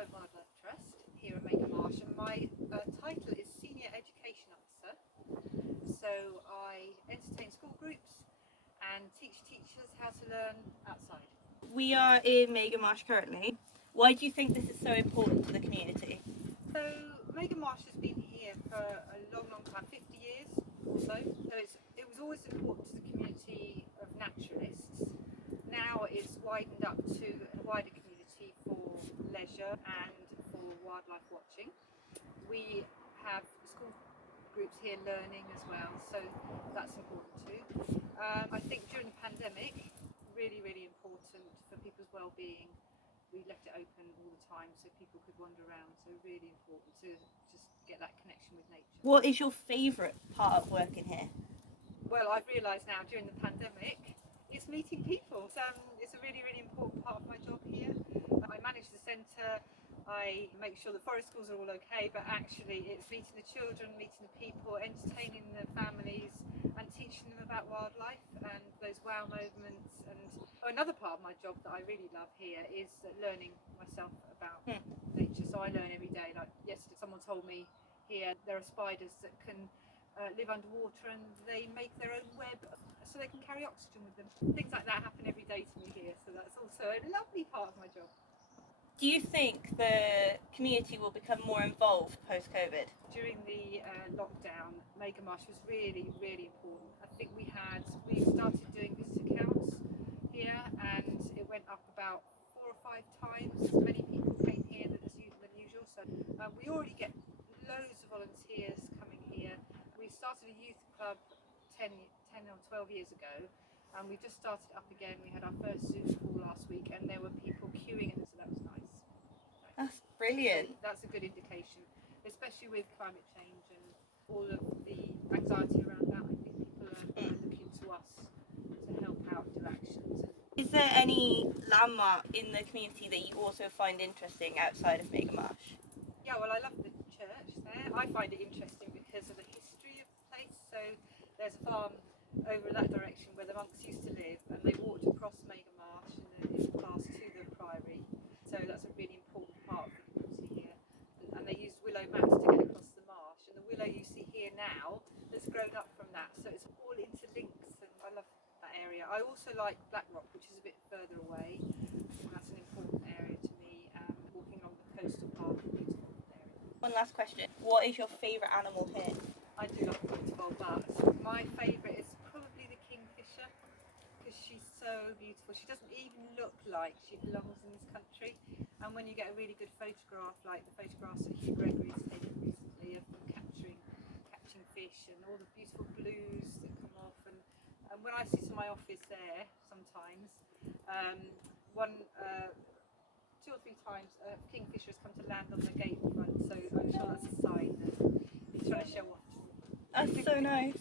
Worldwide Wildlife Trust here at Mega Marsh, and my title is Senior Education Officer. So I entertain school groups and teach teachers how to learn outside. We are in Mega Marsh currently. Why do you think this is so important to the community? So Mega Marsh has been here for a long time, 50 years or so. So it was always important to the community of naturalists. Now it's widened up to a wider community for leisure and for wildlife watching. We have school groups here learning as well, so that's important too. I think during the pandemic, really important for people's well-being. We left it open all the time so people could wander around, so really important to just get that connection with nature. What is your favourite part of working here? Well, I've realised now during the pandemic, it's meeting people. It's a really important part of my job here. I manage the centre, I make sure the forest schools are all okay, but actually it's meeting the children, meeting the people, entertaining the families and teaching them about wildlife and those wow moments. And another part of my job that I really love here is learning myself about nature. So I learn every day. Like yesterday someone told me here there are spiders that can live underwater and they make their own web so they can carry oxygen with them. Things like that happen every day to me here, so that's also a lovely part of my job. Do you think the community will become more involved post-COVID? During the lockdown, Mega Marsh was really important. I think we started doing visitor counts here and it went up about 4 or 5 times. Many people came here than usual, so we already get loads of volunteers coming here. We started a youth club 10 or 12 years ago, and we just started up again. We had our first Zoom call last week and there were people queuing in, so that was nice. That's brilliant. So that's a good indication, especially with climate change and all of the anxiety around that. I think people are looking to us to help out, do actions. Is there any landmark in the community that you also find interesting outside of Mega Marsh? Yeah, well, I love the church there. I find it interesting because of the history of the place. So there's a farm over that direction where the monks used to live, and they walked across Mega Marsh in the past to the priory. So that's a really important part of the community here. And they used willow mats to get across the marsh. And the willow you see here now has grown up from that. So it's all interlinks, and I love that area. I also like Blackrock, which is a bit further away. And that's an important area to me. Walking along the coastal path, a beautiful area. One last question. What is your favourite animal here? I do love beautiful birds. My favourite is probably the kingfisher because she's so beautiful. She doesn't even look like she belongs in this country. And when you get a really good photograph, like the photographs that Hugh Gregory's taken recently of them catching fish and all the beautiful blues that come off, and when I sit in my office there sometimes, 2 or 3 times a kingfisher has come to land on the gate in front, so I'm sure that's a sign that he's trying to show off. That's so nice.